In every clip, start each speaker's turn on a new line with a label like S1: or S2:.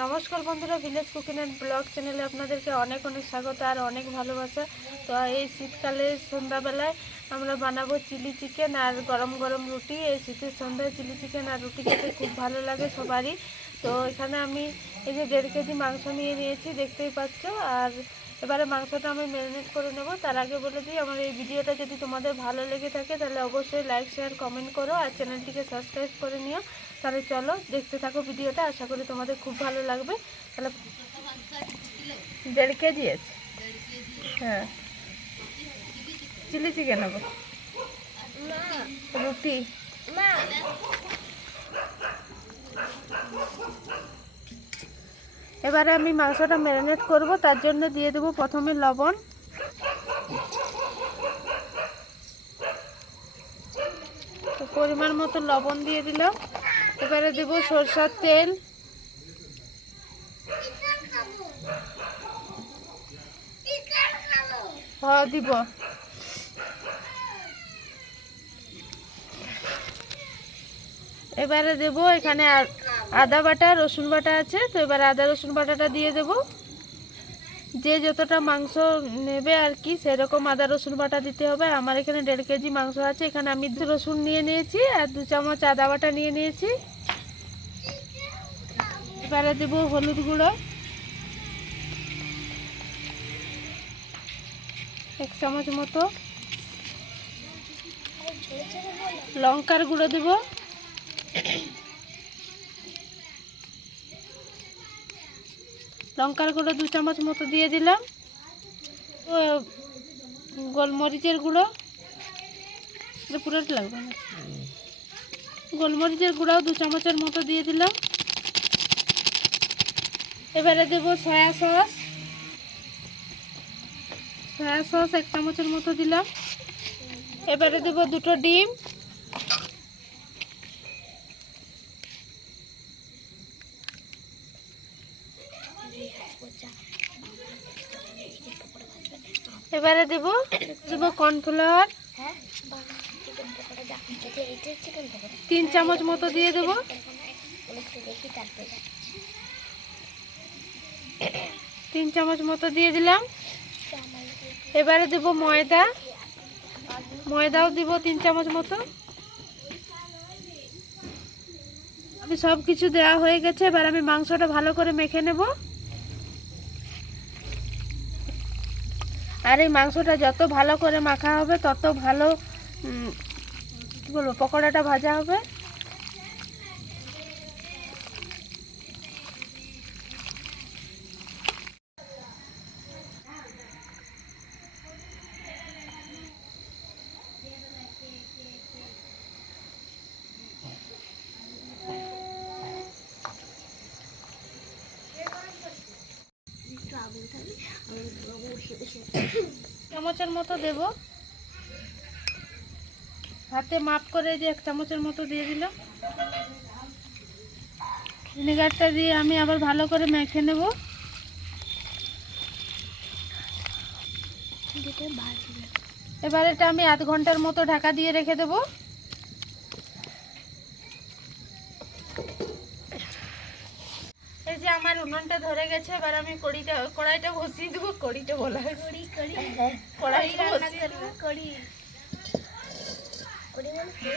S1: নমস্কার বন্ধুরা village cooking and blog চ্যানেলে আপনাদেরকে অনেক অনেক স্বাগত আর অনেক ভালোবাসা। তো এই শীতকালে সন্ধ্যাবেলায় আমরা বানাবো চিলি চিকেন আর গরম গরম রুটি। এই শীতের সন্ধ্যায় চিলি চিকেন আর রুটি খেতে খুব ভালো লাগে সবারই। তো এখানে আমি এই যে দেড় কেজি মাংস নিয়ে নিয়েছি, দেখতেই পাচ্ছ। আর এবারে মাংসটা আমি ম্যারিনেট করে নেব। তার আগে বলে দিই, আমার এই ভিডিওটা যদি তোমাদের ভালো লেগে থাকে, তাহলে অবশ্যই লাইক, শেয়ার, কমেন্ট করো আর চ্যানেলটিকে সাবস্ক্রাইব করে নিও। তাহলে চলো দেখতে থাকো ভিডিওটা, আশা করি তোমাদের খুব ভালো লাগবে। তাহলে দেড় কেজি আছে। হ্যাঁ। চিলি চিকেন নেব। রুটি। এবারে আমি মাংসটা ম্যারিনেট করব, তার জন্য দিয়ে দেবো প্রথমে লবণ। পরিমাণ মতো লবণ দিয়ে দিলাম। এবারে দেব সরষার তেল। হ্যাঁ দিব। এবারে দেব এখানে আর আদা বাটা, রসুন বাটা আছে, তো এবারে আদা রসুন বাটাটা দিয়ে দেব। যে যতটা মাংস নেবে আর কি, সেরকম আদা রসুন বাটা দিতে হবে। আমার এখানে দেড় কেজি মাংস আছে, এখানে আমি রসুন নিয়ে নিয়েছি আর দু চামচ আদা বাটা নিয়ে নিয়েছি। এবারে দেব হলুদ গুঁড়ো। এক চামচ মতো। লঙ্কার গুঁড়ো দেবো। লঙ্কার গুঁড়ো দু চামচ মতো দিয়ে দিলাম। গোলমরিচের গুঁড়ো। পুরোটা লাগবে না? গোলমরিচের গুঁড়াও দু চামচের মতো দিয়ে দিলাম। এবারে দেব সয়া সস। সয়া সস এক চামচের মতো দিলাম। এবারে দেব দুটো ডিম। এবারে দেব দেব কর্নফ্লাওয়ার। তিন চামচ মতো দিয়ে দেব। তিন চামচ মতো দিয়ে দিলাম। এবারে দেব ময়দা। ময়দাও দিব তিন চামচ মতো। আমি সব কিছু দেওয়া হয়ে গেছে, এবার আমি মাংসটা ভালো করে মেখে নেব। আর এই মাংসটা যত ভালো করে মাখা হবে, তত ভালো কী বলব, পকোড়াটা ভাজা হবে। চামচের মতো দেব। হাতে মাপ করে যে এক চামচের মতো দিয়ে দিলাম ভিনেগারটা দিয়ে আমি আবার ভালো করে মেখে নেব। এবার এটা আমি আধ ঘণ্টার মতো ঢাকা দিয়ে রেখে দেব এই যে আমার উনুনটা ধরে গেছে এবার আমি কড়িটা কড়াইটা বসিয়ে দেবো কড়িটা বলা কড়ি কড়ি। কড়াইটা বসিয়ে দেবো।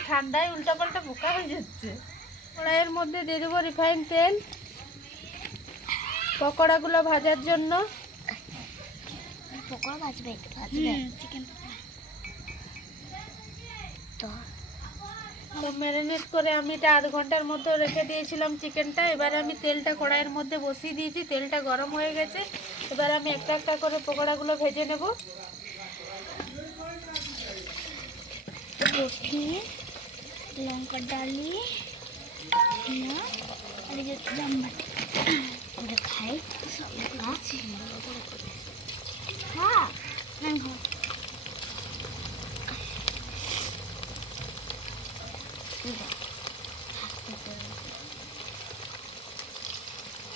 S1: ঠান্ডায় উল্টা পাল্টা বোকা হয়ে যাচ্ছে। কড়াইয়ের মধ্যে দিয়ে দেবো রিফাইন তেল পকোড়াগুলো ভাজার জন্য।
S2: পকোড়া ভাজবে চিকেন তো
S1: ম্যারিনেট করে আমি এটা আধ ঘণ্টার মতো রেখে দিয়েছিলাম চিকেনটা এবারে আমি তেলটা কড়াইয়ের মধ্যে বসিয়ে দিয়েছি। তেলটা গরম হয়ে গেছে। এবার আমি একটা একটা করে পকোড়াগুলো ভেজে নেব।
S2: লঙ্কা ডালি আর খাই। সব হ্যাঁ হ্যাঁ গো।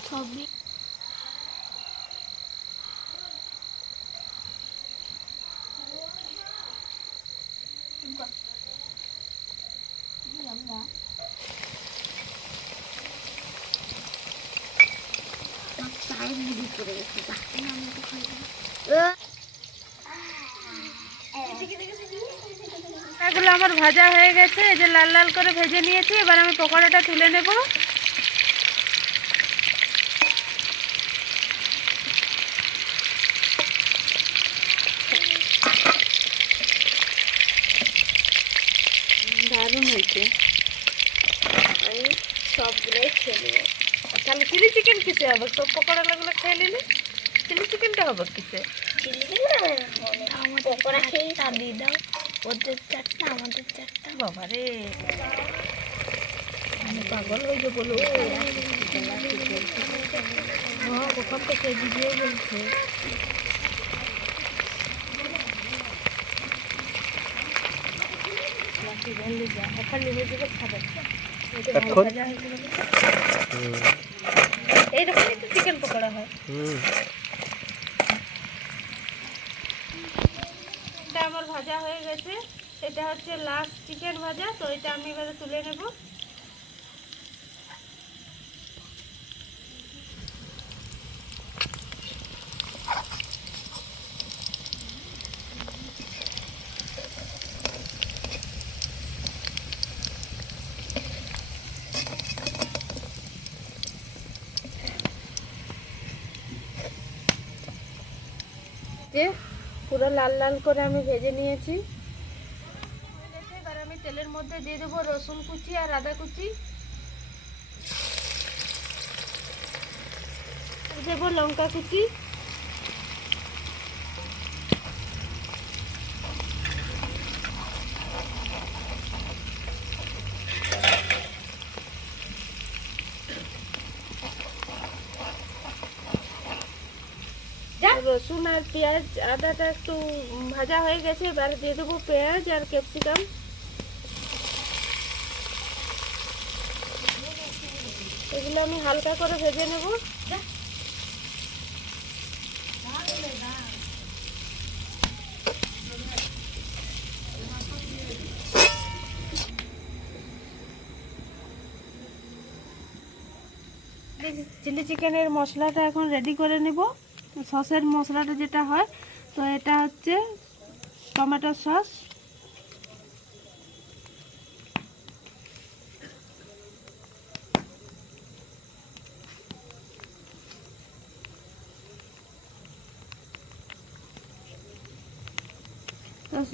S2: সবই আমার চায়ের মুড়ি পড়ে গেছে যা না আমি তো খাই না।
S1: আমার ভাজা হয়ে গেছে যে লাল লাল করে ভেজে নিয়েছি, এবার আমি পকোড়াটা তুলে নেব দারুণ হয়েছে
S2: আমি সবগুলোই খেয়ে নেব
S1: তাহলে চিলি চিকেন কিসে হবে? সব পকোড়াগুলো খেয়ে নিলে? চিলি চিকেনটা হবে কিসে?
S2: পকোড়া খেয়ে তা দিয়ে দাও। ওদের চারটা আমাদের চারটা।
S1: বাবা রে আমি পাগল হয়ে যাব বলো হ্যাঁ ওখান থেকে ভিডিও বলছে। বাকি বললে এখন যাবে খাবার।
S3: এখন?
S1: এইরকমই তো চিকেন পকোড়া হয়। এটা আমার ভাজা হয়ে গেছে। এটা হচ্ছে লাস্ট চিকেন ভাজা তো এটা আমি এবারে তুলে নেব যে পুরো লাল লাল করে আমি ভেজে নিয়েছি। এবার আমি তেলের মধ্যে দিয়ে দেবো রসুন কুচি আর আদা কুচি। দেবো লঙ্কা কুচি। রসুন আর পেঁয়াজ, আদাটা একটু ভাজা হয়ে গেছে, এবার দিয়ে দেবো পেঁয়াজ আর ক্যাপসিকাম। এগুলো আমি হালকা করে ভেজে নেব। চিলি চিকেনের মশলাটা এখন রেডি করে নেব। সসের মশলাটা যেটা হয়, তো এটা হচ্ছে টমেটো সস।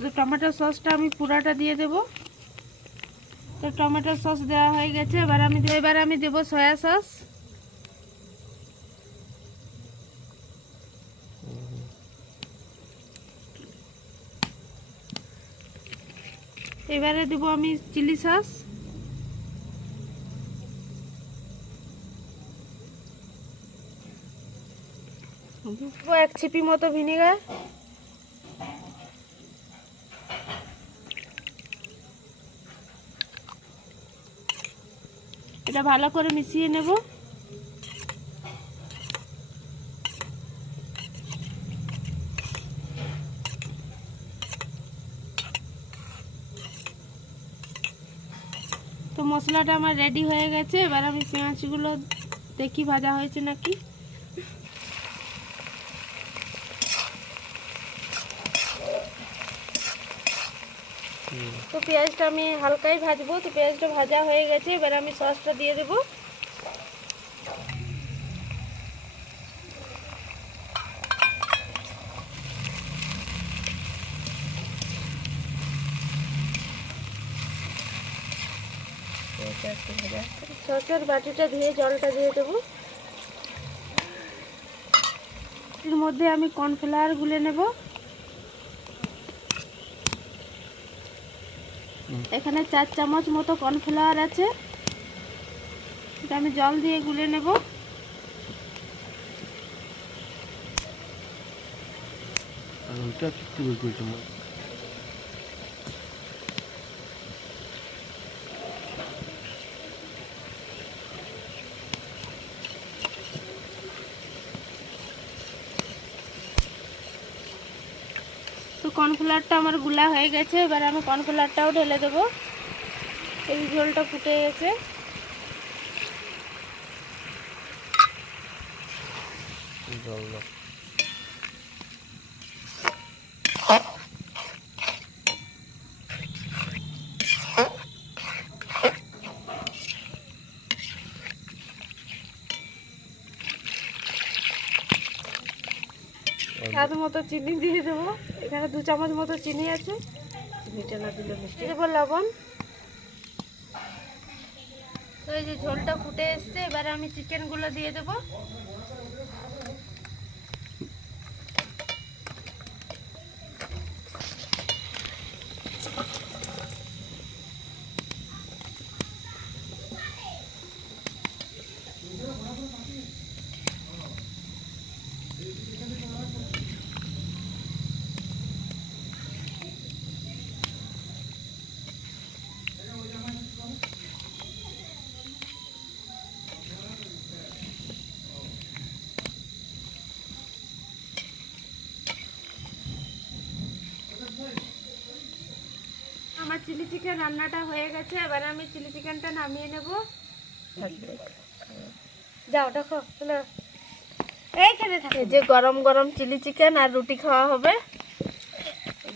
S1: তো টমেটো সসটা আমি পুরাটা দিয়ে দেব। তো টমেটো সস দেওয়া হয়ে গেছে, এবার আমি এবার আমি দেবো সয়া সস। এবারে দেবো আমি চিলি সস। এক ছিপি মতো ভিনিগার। এটা ভালো করে মিশিয়ে নেব। মশলাটা আমার রেডি হয়ে গেছে। এবার আমি পেঁয়াজগুলো দেখি ভাজা হয়েছে নাকি। তো পেঁয়াজটা আমি হালকাই ভাজবো। তো পেঁয়াজটা ভাজা হয়ে গেছে। এবার আমি সসটা দিয়ে দেবো। সসের বাটিটা ধুয়ে জলটা দিয়ে দেবো। এর মধ্যে আমি কর্নফ্লাওয়ার গুলে নেব। এখানে চার চামচ মতো কর্নফ্লাওয়ার আছে। এটা আমি জল দিয়ে গুলে নেব।
S3: আর ওইটা কি বের করেছ মা
S1: তো কর্নফ্লাওয়ারটা আমারগুলা হয়ে গেছে, এবার আমি কর্নফ্লাওয়ারটাও ঢেলে দেবো। এই ঝোলটা ফুটে গেছে।
S3: জল দাও
S1: স্বাদ মতো চিনি দিয়ে দেবো। এখানে দু চামচ মতো চিনি আছে। চিনিটা না দিলে মিষ্টি। দেবো লবণ। তো এই যে ঝোলটা ফুটে এসছে এবারে আমি চিকেনগুলো দিয়ে দেবো আমার চিলি চিকেন রান্নাটা হয়ে গেছে এবার আমি চিলি চিকেনটা নামিয়ে নেব। যাও দেখো এইখানে থাকে। যে গরম গরম চিলি চিকেন আর রুটি খাওয়া হবে।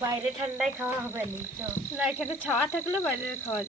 S2: বাইরে ঠান্ডায় খাওয়া হবে না
S1: না এখানে ছাওয়া থাকলে বাইরে খাওয়া